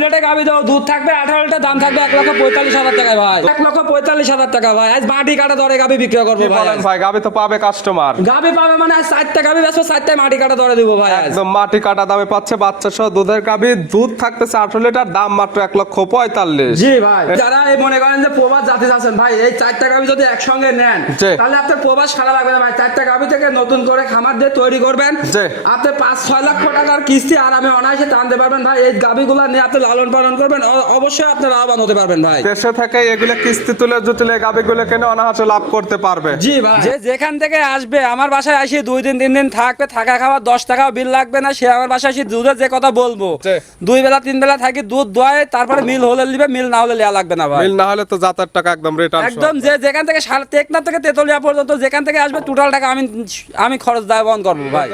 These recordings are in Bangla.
সিলেটে গাবি দাও, দুধ থাকবে 18 লিটার, দাম থাকবে 1,45,000 টাকায় ভাই। 1,45,000 টাকা ভাই। আজ মাটি কাটা দরে গাবি বিক্রি করবো ভাই। ভাই গাবি তো পাবে কাস্টমার, গাবি পাবে মানে আজ 4টা গাবি বেচবো, 4টায় মাটি কাটা দরে দিব ভাই। একদম মাটি কাটা দামে পাচ্ছে বাচ্চা সহ দুধের গাবি। দুধ থাকতেছে 18 লিটার, দাম মাত্র 1,45,000। জি ভাই, যারা এই মনে করেন যে প্রবাস জাতি আছেন ভাই, এই 4টা গাবি যদি একসঙ্গে নেন তাহলে আপনার প্রবাস খারাপ লাগবে না ভাই। 4টা গাবি থেকে নতুন করে খামার দিয়ে তৈরি করবেন, আপনি 5-6 লক্ষ টাকার কিস্তি আরামে অনায়াসে টানতে পারবেন ভাই। এই গাবিগুলা নিয়ে আপনি লালন পালন করবেন, অবশ্যই আপনি লাভবান হতে পারবেন ভাই। দেশে থেকে এগুলো কিস্তি তুলে জুতলে গাবিগুলো কেন অনায়াসে লাভ করতে পারবে। জি ভাই, যে যেখান থেকে আসবে আমার বাসায় আসি 2-3 দিন থাকবে, থাকা খাওয়া 10 টাকাও বিল লাগবে না। সে আমার বাসায় আসি দুধের যে কথা বলবো, 2 বেলা 3 বেলা থাকি দুধ দোয়, তারপরে মিল হলে নিবে, মিল না হলে লিয়া লাগবে না ভাই। মিল না হলে তো যাতার টাকা একদম রিটার্ন। একদম যে যেখান থেকে টেকনাফ থেকে তেতুলিয়া পর্যন্ত যেখান থেকে আসবে টোটাল টাকা আমি খরচ দায় বহন করবো ভাই।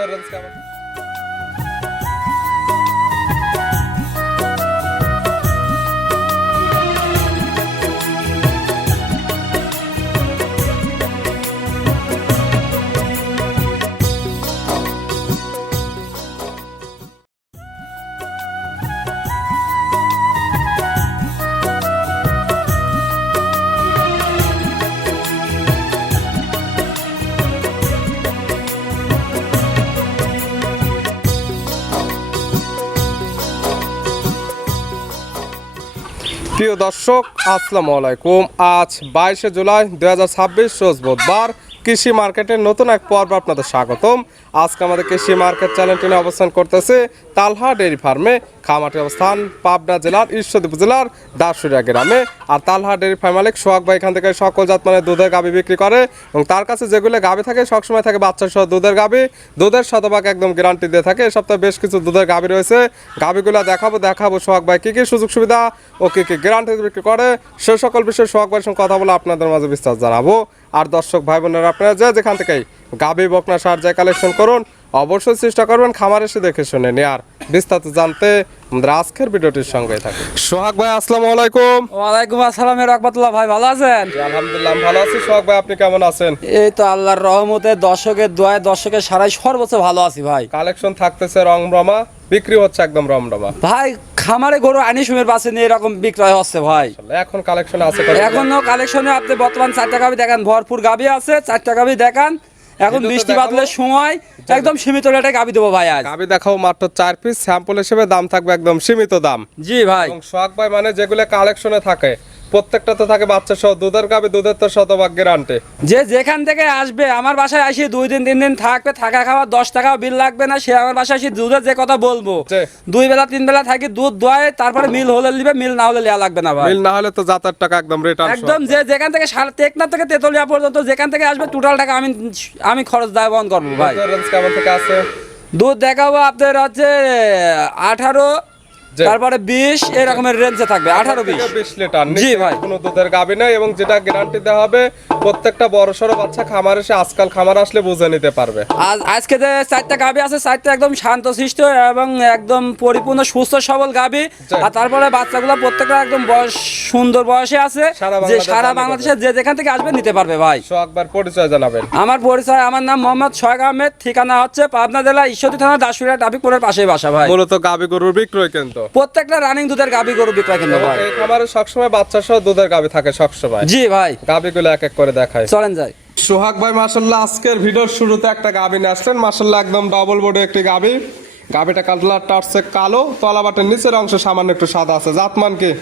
প্রিয় দর্শক আসসালামু আলাইকুম। আজ 22শে জুলাই 2026 রোজ বুধবার। কৃষি মার্কেটের নতুন এক পর্ব আপনাদের স্বাগতম। আজকে আমাদের কৃষি মার্কেট চ্যানেলটি নিয়ে অবস্থান করতেছে তালহা ডেইরি ফার্মে। খামারটি অবস্থান পাবনা জেলার ঈশ্বরদী উপজেলার দাসুরিয়া গ্রামে। আর তালহা ডেইরি ফার্ম মালিক সোহাগ ভাই এখান থেকে সকল জাত মানে দুধের গাভি বিক্রি করে, এবং তার কাছে যেগুলো গাভি থাকে সবসময় থাকে বাচ্চা সহ দুধের গাভি। দুধের শতভাগ একদম গ্যারান্টি দিয়ে থাকে। এই সপ্তাহে বেশ কিছু দুধের গাভি রয়েছে, গাভিগুলো দেখাবো সোহাগ ভাই কী কী সুযোগ সুবিধা ও কী কী গ্যারান্টি বিক্রি করে, সে সকল বিষয়ে সোহাগ ভাইয়ের সঙ্গে কথা বলে আপনাদের মাঝে বিস্তার জানাবো। আর দর্শক ভাই বোনেরা আপনারা যেখান থেকেই গাভি বকনা সার যায় কালেকশন করুন, অবশ্যই চেষ্টা করবেন খামার এসে দেখে শুনে নেয়ার। বিস্তারিত জানতে আমাদের আজকের ভিডিওটির সঙ্গে থাকে। সোহাগ ভাই আসসালামু আলাইকুম। ওয়ালাইকুম আসসালাম রাহমাতুল্লাহ। ভাই ভালো আছেন? আলহামদুলিল্লাহ ভালো আছি। সোহাগ ভাই আপনি কেমন আছেন? এই তো আল্লাহর রহমতে দর্শকের দোয়ায় দর্শকের সারাই সর্বোচ্চ ভালো আছি ভাই। কালেকশন থাকতেছে রমরমা, বিক্রি হচ্ছে একদম রমরমা ভাই। খামারে গরু আনি সুমের পাশে নিয়ে এরকম বিক্রয় হচ্ছে ভাই। এখন কালেকশন আছে, এখনো কালেকশনে আপনি বর্তমান 4টা গাভি দেখান, ভরপুর গাভি আছে, 4টা গাভি দেখান। এখন বৃষ্টি বাদলের সময় একদম সীমিত রেটে গাভি দেবো ভাই। আজ গাভি দেখাও মাত্র 4 পিস, স্যাম্পল হিসেবে দাম থাকবে একদম সীমিত দাম। জি ভাই। এবং সোহাগ ভাই মানে যেগুলো কালেকশনে থাকে প্রত্যেকটা তো থাকে বাচ্চা সহ দুধের গাভি, দুধের তো শতভাগ গ্যারান্টি। যে যেখান থেকে আসবে আমার বাসায় আসি 2-3 দিন থাকবে, থাকা খাওয়া 10 টাকাও বিল লাগবে না। সে আমার বাসায় আসি দুধের যে কথা বলবো, 2 বেলা 3 বেলা থাকি দুধ দোয়, তারপরে মিল হলে নিবে, মিল না হলে লিয়া লাগবে না ভাই। মিল না হলে তো যাতার টাকা একদম রিটার্ন। একদম যে যেখান থেকে টেকনাফ থেকে তেতুলিয়া পর্যন্ত যেখান থেকে আসবে টোটাল টাকা আমি খরচ দায় বহন করবো ভাই। কেমন থেকে আছে? দুধ দেখাবো আপনার হচ্ছে 18, তারপরে 20 এরকমের রেঞ্জে থাকবে, 18-20 লিটার। জি ভাই, কোনো দুধের গাভি নেই, এবং যেটা গ্যারান্টি দেওয়া হবে প্রত্যেকটা বড় সড়ো বাচ্চা খামার এসে আজকাল খামার আসলে বুঝে নিতে পারবে। আজকে যে 4টা গাভি আছে, 4টা একদম শান্তশিষ্ট এবং একদম পরিপূর্ণ সুস্থ সবল গাভি। আর তারপরে বাচ্চাগুলো প্রত্যেকটা একদম বয়স সুন্দর বয়সে আছে, যে সারা বাংলাদেশে যে যেখান থেকে আসবে নিতে পারবে ভাই। একবার পরিচয় জানাবেন। আমার পরিচয়, আমার নাম মোহাম্মদ সোহাগ আহমেদ, ঠিকানা হচ্ছে পাবনা জেলা ঈশ্বরদী থানা দাসুরিয়া ট্রাফিকপুরের পাশে বাসা ভাই। মূলত গাভি গরুর বিক্রয় কেন্দ্র, প্রত্যেকটা রানিং দুধের গাভি গরু বিক্রয় কেন্দ্র ভাই। এই খামারে সবসময় বাচ্চা সহ দুধের গাভি থাকে সবসময়। জি ভাই, গাভিগুলো এক এক করে দেখায়, চলেন যাই। সোহাগ ভাই মাশাআল্লাহ আজকের ভিডিওর শুরুতে একটা গাভি নিয়ে আসলেন। মাশাআল্লাহ একদম ডাবল বডি একটি গাভি। গাভিটা কালারটা হচ্ছে কালো, তলা বাটের নিচের অংশ সামান্য একটু সাদা আছে। জাতমান কি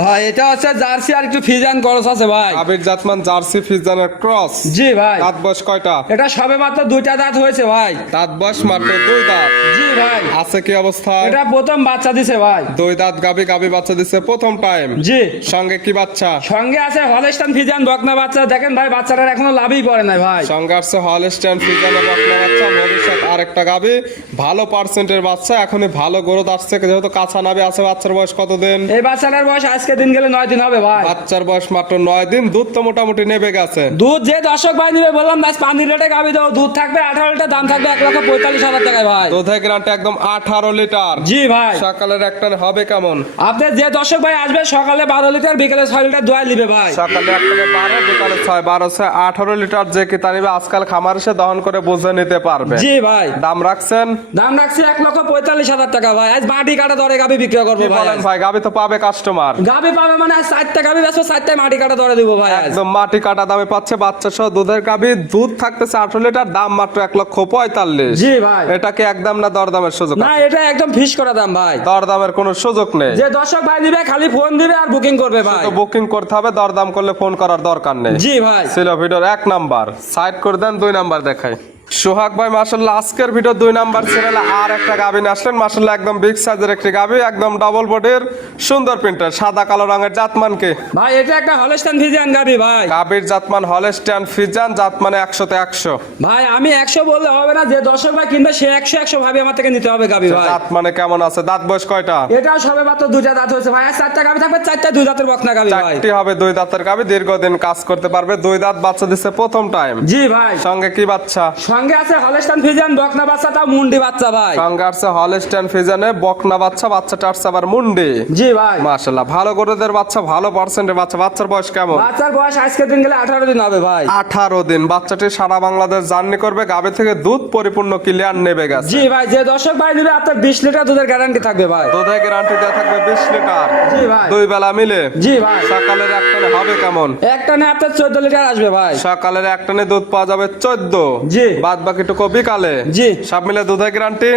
ভাই? এটা হচ্ছে জার্সি আর একটু ফিজিয়ান ক্রস আছে ভাই। গাভির জাতমান জার্সি ফিজিয়ানের ক্রস। জি ভাই। দাঁত বয়স কয়টা? এটা সবে মাত্র 2টা দাঁত হয়েছে ভাই। দাঁত বয়স মাত্র 2 দাঁত। জি ভাই। আছে কি অবস্থা? এটা প্রথম বাচ্চা দিছে ভাই। 2 দাঁত গাভি, গাভি বাচ্চা দিছে প্রথম টাইম। জি। সঙ্গে কি বাচ্চা? সঙ্গে আছে হলস্টাইন ফিজিয়ান বকনা বাচ্চা। দেখেন ভাই বাচ্চাটার এখনো লাভই পড়ে নাই ভাই। সঙ্গে আছে হলস্টাইন ফিজিয়ানের বকনা বাচ্চা। ভবিষ্যৎ আরেকটা গাভি, ভালো পার্সেন্টের বাচ্চা, এখনই ভালো গ্রোথ আসছে, যেহেতু কাঁচা নাভি আছে। বাচ্চার বয়স কত দিন? এই বাচ্চাটার বয়স আজকে দিন গেলে 9 দিন হবে ভাই। বাচ্চার বয়স মাত্র 9 দিন, দুধ তো মোটামুটি নেবে গেছে। দুধ যে দর্শক ভাই নিবে বললাম না, পানির রেটে গাবি দাও, দুধ থাকবে 18 লিটার, দাম থাকবে 1,45,000 টাকায় ভাই। দুধের গ্যারান্টি একদম 18 লিটার। জি ভাই। সকালের একটা হবে কেমন? আপনি যে দর্শক ভাই আসবে সকালে 12 লিটার, বিকেলে 6 লিটার দোয়া নিবে ভাই। সকালে একটা 12, বিকালে 6, 12, 6, 18 লিটার যে কি তানিবে আজকাল খামার এসে দহন করে বুঝে নিতে পারবে। জি ভাই। দাম রাখছেন? দাম রাখছি 1,45,000 টাকা ভাই। আজ মাটি কাটা দরে গাবি বিক্রি করবো ভাই। বলেন ভাই, গাবি তো পাবে কাস্টমার। গাবি পাবে মানে আজ 4টা গাবি বেচবো, 4টায় মাটি কাটা দরে দিব ভাই। আজ একদম মাটি কাটা দামে পাচ্ছে বাচ্চা সহ দুধের গাবি। দুধ থাকতেছে 18 লিটার, দাম মাত্র 1,45,000। জি ভাই। এটা কি একদম না দরদামের সুযোগ না, আছে? এটা একদম ফিস করা দাম ভাই। দরদামের কোনো সুযোগ নেই। যে দর্শক ভাই দিবে খালি ফোন দিবে আর বুকিং করবে ভাই। তো বুকিং করতে হবে, দরদাম করলে ফোন করার দরকার নেই। জি ভাই। ছিল ভিডিওর 1 নাম্বার, সাইড করে দেন 2 নাম্বার দেখাই। সোহাগ ভাই মাশাআল্লাহ আজকের ভিডিও 2 নাম্বার সিরিয়ালে আর একটা গাবি নিয়ে আসলেন। মাশাআল্লাহ একদম বিগ সাইজের একটি গাবি, একদম ডাবল বডির, সুন্দর প্রিন্টার, সাদা কালো রঙের। জাতমান কি ভাই? এটা একটা হলস্টাইন ফ্রিজিয়ান গাবি ভাই। গাবির জাতমান হলস্টাইন ফ্রিজিয়ান, জাতমানে 100 তে 100। ভাই আমি 100 বললে হবে না, যে দর্শক ভাই কিনবে সে 100 ভাবে আমার থেকে নিতে হবে গাবি ভাই। জাতমানে কেমন আছে? দাঁত বয়স কয়টা? এটা সবে মাত্র 2টা দাঁত হয়েছে ভাই। আর 4টা গাবি থাকবে, 4টা 2 দাঁতের বকনা গাবি ভাই। 4টি হবে 2 দাঁতের গাবি, দীর্ঘদিন কাজ করতে পারবে। 2 দাঁত, বাচ্চা দিচ্ছে প্রথম টাইম। জি ভাই। সঙ্গে কি বাচ্চা? সঙ্গে আছে হলস্টাইন ফ্রিজিয়ান বকনা বাচ্চা, তাও মুন্ডি বাচ্চা ভাই। সঙ্গে আছে হলস্টাইন ফ্রিজিয়ানে বকনা বাচ্চা, বাচ্চাটা আসছে আবার মুন্ডি। জি ভাই। মাশাআল্লাহ ভালো গরুদের বাচ্চা, ভালো পার্সেন্টের বাচ্চা। বাচ্চার বয়স কেমন? বাচ্চার বয়স আজকে দিন গেলে 18 দিন হবে ভাই। 18 দিন। বাচ্চাটি সারা বাংলাদেশ জার্নি করবে, গাবে থেকে দুধ পরিপূর্ণ ক্লিয়ার নেবে গেছে। জি ভাই। যে দর্শক ভাই নিবে আপনার 20 লিটার দুধের গ্যারান্টি থাকবে ভাই। দুধের গ্যারান্টি দেওয়া থাকবে 20 লিটার। জি ভাই। 2 বেলা মিলে। জি ভাই। সকালের একটানে হবে কেমন? একটা না আপনার 14 লিটার আসবে ভাই। সকালের একটানে দুধ পাওয়া যাবে 14। জি। বাদ বাকিটুকু বিকালে। জি। সব মিলে দুধের গ্যারান্টি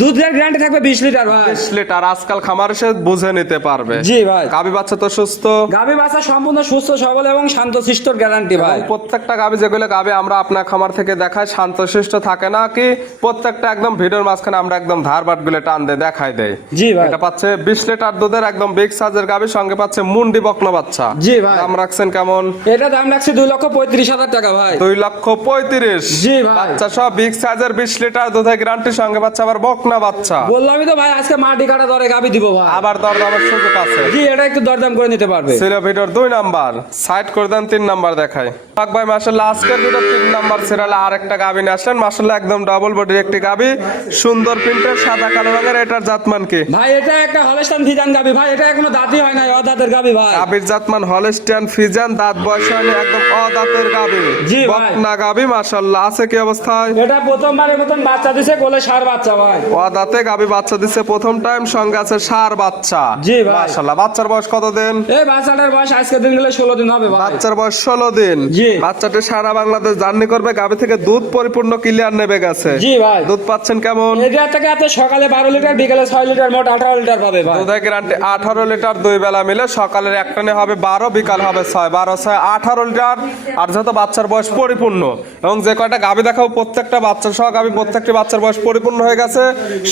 দুধের গ্যারান্টি থাকবে 20 লিটার ভাই। 20 লিটার। আজকাল খামার এসে বুঝে নিতে পারবে। জি ভাই। গাবি বাচ্চা তো সুস্থ। গাবি বাচ্চা সম্পূর্ণ সুস্থ সবল এবং শান্তশিষ্টর গ্যারান্টি ভাই। এবং প্রত্যেকটা গাবি যেগুলো গাবি আমরা আপনার খামার থেকে দেখাই শান্তশিষ্ট থাকে না কি, প্রত্যেকটা একদম ভিডিওর মাঝখানে আমরা একদম ধারবাট গুলো টান দিয়ে দেখাই দেই। জি ভাই। এটা পাচ্ছে 20 লিটার দুধের একদম বিগ সাইজের গাবি, সঙ্গে পাচ্ছে মুন্ডি বকনা বাচ্চা। জি ভাই। দাম রাখছেন কেমন? এটা দাম রাখছি 2,35,000 টাকা ভাই। 2,35,000। জি ভাই। বাচ্চা সব বিগ সাইজের 20 লিটার দুধের গ্যারান্টি, সঙ্গে পাচ্ছে আবার বকনা বাচ্চা। বললামই তো ভাই, আজকে মাটি কাটা দরে গাবি দিব ভাই। আবার দরদামের সুযোগ আছে। জি, এটা একটু দরদাম করে নিতে পারবে। ছিল ভিডিওর 2 নাম্বার, সাইড করে দেন 3 নাম্বার দেখাই। পাক ভাই মাশাআল্লাহ আজকের ভিডিও 3 নাম্বার সিরিয়ালে আরেকটা গাবি নিয়ে আসলেন। মাশাআল্লাহ একদম ডাবল বডির একটি গাবি, সুন্দর প্রিন্টের, সাদা কালো রঙের। এটার জাতমান কি? ভাই এটা একটা হলস্টাইন ফ্রিজিয়ান গাবি ভাই। এটা এখনো দাঁতই হয় নাই, অদাঁতের গাবি ভাই। গাবির জাতমান হলস্টাইন ফ্রিজিয়ান, দাঁত বয়স হয়নি, একদম অদাঁতের গাবি। জি ভাই। বকনা গাবি মাশাআল্লাহ। আছে কি অবস্থায়? এটা প্রথমবারের মতন বাচ্চা দিছে, কোলে ষাঁড় বাচ্চা ভাই। অদাঁতে গাবি বাচ্চা দিচ্ছে প্রথম টাইম, সঙ্গে আছে ষাঁড় বাচ্চা। জি ভাই। মাশাআল্লাহ। বাচ্চার বয়স কত দিন? এই বাচ্চাটার বয়স আজকে দিন গেলে 16 দিন হবে ভাই। বাচ্চার বয়স 16 দিন। জি। বাচ্চাটি সারা বাংলাদেশ জার্নি করবে, গাবি থেকে দুধ পরিপূর্ণ ক্লিয়ার নেবে গেছে। জি ভাই। দুধ পাচ্ছেন কেমন? এটা থেকে আপনি সকালে 12 লিটার, বিকালে 6 লিটার, মোট 18 লিটার পাবে ভাই। দুধের গ্যারান্টি 18 লিটার। 2 বেলা মিলে সকালের একটানে হবে 12, বিকাল হবে 6, 12, 6, 18 লিটার। আর যেহেতু বাচ্চার বয়স পরিপূর্ণ, এবং যে কয়টা গাবি দেখাবো প্রত্যেকটা বাচ্চা সহ গাবি, প্রত্যেকটি বাচ্চার বয়স পরিপূর্ণ হয়ে গেছে।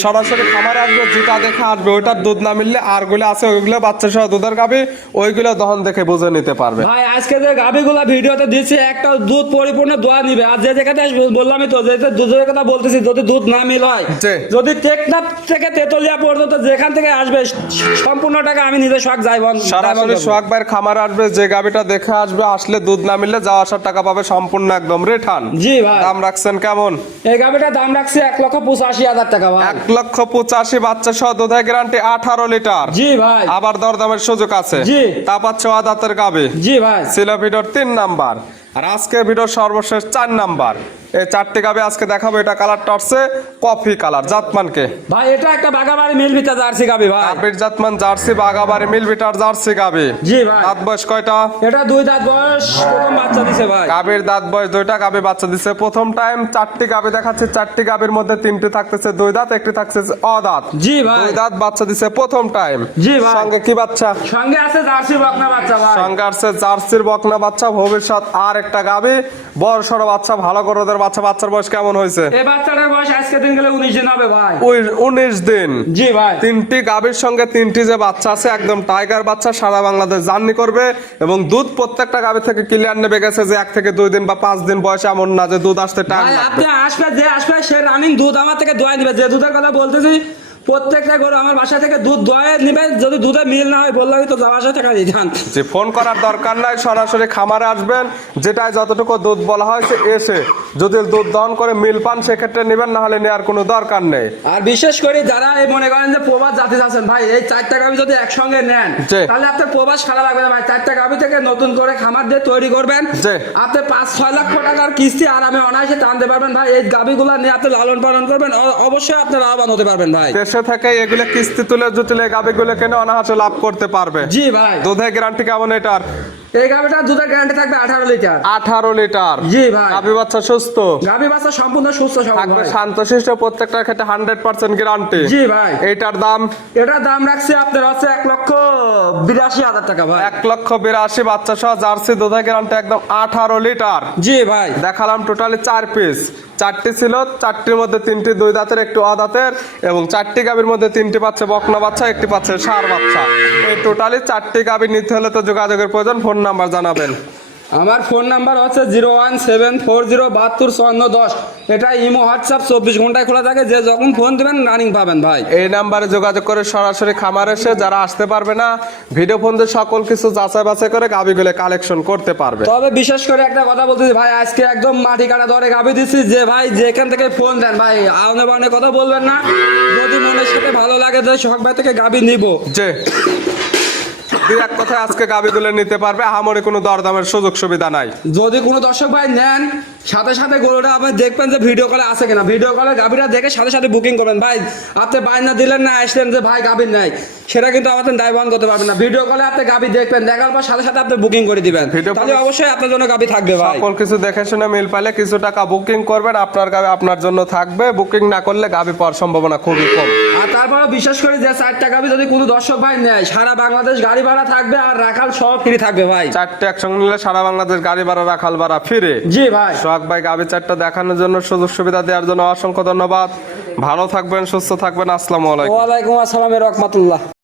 সরাসরি খামারে আসবে, যেটা দেখে আসবে, ওইটার দুধ না মিললে আরগুলো আছে ওইগুলো বাচ্চা সহ দুধের গাবি, ওইগুলো দহন দেখে বুঝে নিতে পারবে। ভাই আজকে যে গাবিগুলা ভিডিওতে দিচ্ছি, একটা দুধ পরিপূর্ণ দোয়া নিবে। আর যে যেখানে বললামই তো, যে দুধের কথা বলতেছি, যদি দুধ না মিল হয়, জি। যদি টেকনাফ থেকে তেতুলিয়া পর্যন্ত যেখান থেকে আসবে, সম্পূর্ণ টাকা আমি নিজে শখ যাইব। সরাসরি সোহাগ ভাইয়ের খামারে আসবে, যে গাবিটা দেখে আসবে, আসলে দুধ না মিললে যাওয়া আসার টাকা পাবে সম্পূর্ণ একদম রিটার্ন। জি ভাই। দাম রাখছেন কেমন? এই গাবিটার দাম রাখছি 1,85,000 টাকা ভাই। 1,85,000। বাচ্চা সহ দুধের গ্যারান্টি 18 লিটার। জি ভাই। আবার দরদামের সুযোগ আছে। জি। তা পাচ্ছে অদাঁতের গাবি। জি ভাই। ছিল ভিডিওর 3 নাম্বার। আর আজকে ভিডিওর সর্বশেষ 4 নাম্বার। এই 4টি গাবি আজকে দেখাবো। এটা কালারটা হচ্ছে কফি কালার। জাতমানকে? ভাই এটা একটা বাগাবাড়ি মিল ভিটা জার্সি গাবি ভাই। গাবির জাতমান জার্সি, বাগাবাড়ি মিল বিটার জার্সি গাবি। জি ভাই। দাঁত বয়স কয়টা? এটা 2 দাঁত বয়স, প্রথম বাচ্চা দিছে ভাই। গাবির দাঁত বয়স 2টা, গাবি বাচ্চা দিচ্ছে প্রথম টাইম। 4টি গাবি দেখাচ্ছে। 4টি গাবির মধ্যে 3টি থাকতেছে 2 দাঁত, একটি থাকতেছে অদাঁত। জি ভাই। 2 দাঁত বাচ্চা দিচ্ছে প্রথম টাইম। জি ভাই। সঙ্গে কি বাচ্চা? সঙ্গে আছে জার্সি বকনা বাচ্চা ভাই। সঙ্গে আছে জার্সির বকনা বাচ্চা। ভবিষ্যৎ আর একটা গাবি, বড় সড়ো বাচ্চা, ভালো গরুদের বাচ্চা। বাচ্চার বয়স কেমন হয়েছে? এই বাচ্চাটার বয়স আজকে দিন গেলে 19 দিন হবে ভাই। 19 দিন। জি ভাই। 3টি গাবির সঙ্গে 3টি যে বাচ্চা আছে, একদম টাইগার বাচ্চা, সারা বাংলাদেশ জার্নি করবে এবং দুধ প্রত্যেকটা গাবি থেকে ক্লিয়ার নেবে গেছে। যে 1 থেকে 2 দিন বা 5 দিন বয়স, এমন না যে দুধ আসতে টাইম ভাই লাগবে। আপনি আসবে, যে আসবে সে রানিং দুধ আমার থেকে দোয়া নিবে। যে দুধের কথা বলতেছি প্রত্যেকটা গরু আমার বাসা থেকে দুধ দোয়ে নেবেন, যদি দুধে মিল না হয় বললাম তো বাসা থেকে দিতাম। যে ফোন করার দরকার নাই, সরাসরি খামারে আসবেন, যেটাই যতটুকু দুধ বলা হয়েছে এসে যদি দুধ দহন করে মিল পান সেক্ষেত্রে নেবেন, না হলে নেওয়ার কোনো দরকার নেই। আর বিশেষ করে যারা এই মনে করেন যে প্রবাস জাতি আছেন ভাই, এই 4টা গাভী যদি একসঙ্গে নেন তাহলে আপনার প্রবাস খেলা লাগবে না ভাই। 4টা গাভী থেকে নতুন করে খামার দিয়ে তৈরি করবেন, আপনি 5-6 লক্ষ টাকার কিস্তি আরামে অনায়াসে টানতে পারবেন ভাই। এই গাভীগুলো নিয়ে আপনি লালন পালন করবেন, অবশ্যই আপনি লাভবান হতে পারবেন ভাই। দেশে থেকে এগুলো কিস্তি তুলে জুটিলে গাভীগুলো কেন অনাহাসে লাভ করতে পারবে। জি ভাই। দুধের গ্যারান্টি কেমন এটার? এই গাভীটার দুধের গ্যারান্টি থাকবে 18 লিটার। 18 লিটার? জি ভাই। গাভী বাচ্চা সুস্থ? গাভী বাচ্চা সম্পূর্ণ সুস্থ থাকবে, শান্তশিষ্ট, প্রত্যেকটার ক্ষেত্রে 100% গ্যারান্টি। জি ভাই। এটার দাম? এটার দাম রাখছি আপনার হচ্ছে 1,82,000 টাকা ভাই। 1,82,000 বাচ্চা সহ জার্সি দুধের গ্যারান্টি একদম 18 লিটার। জি ভাই। দেখালাম টোটালি 4 পিস, 4টি ছিল, 4টির মধ্যে 3টি 2 দাঁতের, একটু অদাঁতের, এবং 4টি গাভীর মধ্যে 3টি পাচ্ছে বকনা বাচ্চা, একটি পাচ্ছে ষাঁড় বাচ্চা। এই টোটালি 4টি গাভী নিতে হলে তো যোগাযোগের প্রয়োজন। ফোন নাম্বার জানাবেন। আমার ফোন নাম্বার হচ্ছে 01740725410। এটা ইমো হোয়াটসঅ্যাপ 24 ঘন্টায় খোলা থাকে, যে যখন ফোন দিবেন রানিং পাবেন ভাই। এই নাম্বারে যোগাযোগ করে সরাসরি খামার এসে, যারা আসতে পারবে না ভিডিও ফোন দিয়ে সকল কিছু যাচাই বাছাই করে গাভীগুলো কালেকশন করতে পারবে। তবে বিশেষ করে একটা কথা বলতেছি ভাই, আজকে একদম মাটি কাটা দরে গাভী দিচ্ছি, যে ভাই যেখান থেকে ফোন দেন ভাই আউনে বাউনে কথা বলবেন না। যদি মনের সাথে ভালো লাগে যে শখ ভাই থেকে গাভী নিব, যে দুই এক কথায় আজকে গাভীগুলো নিতে পারবে, আহামরি কোনো দরদামের সুযোগ সুবিধা নাই। যদি কোনো দর্শক ভাই নেন সাথে সাথে গরুটা আপনি দেখবেন যে ভিডিও কলে আছে কিনা, ভিডিও কলে গাভীটা দেখে সাথে সাথে বুকিং করবেন ভাই। আপনি বায়না দিলেন না, আসলেন যে ভাই গাভীর নাই, সেটা কিন্তু আমাদের দায় বহন করতে পারবেন না। ভিডিও কলে আপনি গাভী দেখবেন, দেখার পর সাথে সাথে আপনি বুকিং করে দিবেন, তাহলে অবশ্যই আপনার জন্য গাভী থাকবে ভাই। সকল কিছু দেখে শুনে মিল পাইলে কিছু টাকা বুকিং করবেন, আপনার গাভী আপনার জন্য থাকবে। বুকিং না করলে গাভী পাওয়ার সম্ভাবনা খুবই কম। আর তারপরে বিশেষ করে যে 4টা গাভী যদি কোনো দর্শক ভাই নেয়, সারা বাংলাদেশ গাড়ি ভাড়া থাকবে আর রাখাল সব ফ্রি থাকবে ভাই। 4টে একসঙ্গে নিলে সারা বাংলাদেশ গাড়ি ভাড়া, রাখাল ভাড়া ফিরে। জি ভাই। সোহাগ ভাই গাভী 4টা দেখানোর জন্য, সুযোগ সুবিধা দেওয়ার জন্য অসংখ্য ধন্যবাদ। ভালো থাকবেন, সুস্থ থাকবেন। আসসালামু আলাইকুম। ওয়ালাইকুম আসসালাম রাহমাতুল্লাহ।